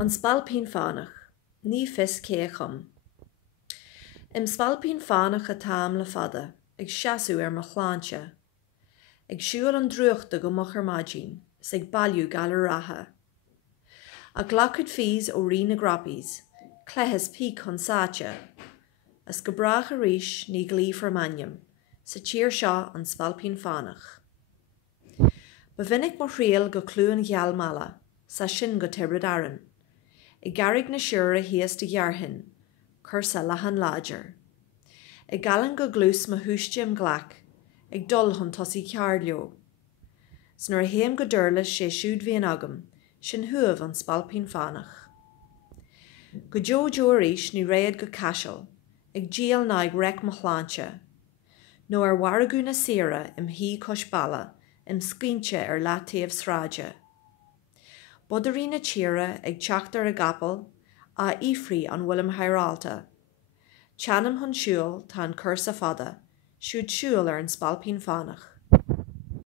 An Spailpín Fánach, ní fis cé chum. Im Spailpín Fánach a táim le fada, ag seasamh ar mo chláinte. Ag siúil an druachta go mochar maidín, ag bailiú gal ar ratha. A glacad fís ó rí na grappies, cleithas pí chun sáte. As go brach a ríis ní glí formanium, sa tír seo an Spailpín Fánach. Ba vinnic mo rial go clúan gheal mala, sa sin go tibrid aran. I garrig na siúra hías de ghearhin, chur sa lahan láidir. I galan go glús ma hústim glach, ag dul hon tosí ceard leo. Snar héim go durlas sé siúd bhíon agam, sin huamh an Spailpín Fánach. Go jo-ríis ní réad go casial, ag díal ná ag rec mo chláinte. nó ar waragú na sira im hí cos balla, im scínte ar látaobh sráide. Bodarí na tíre ag teachtar a gapal, a ifrí an bhfuilm hairálta. Teanam hon siúil tá an cursa fada, siúd siúil ar an Spailpín Fánach.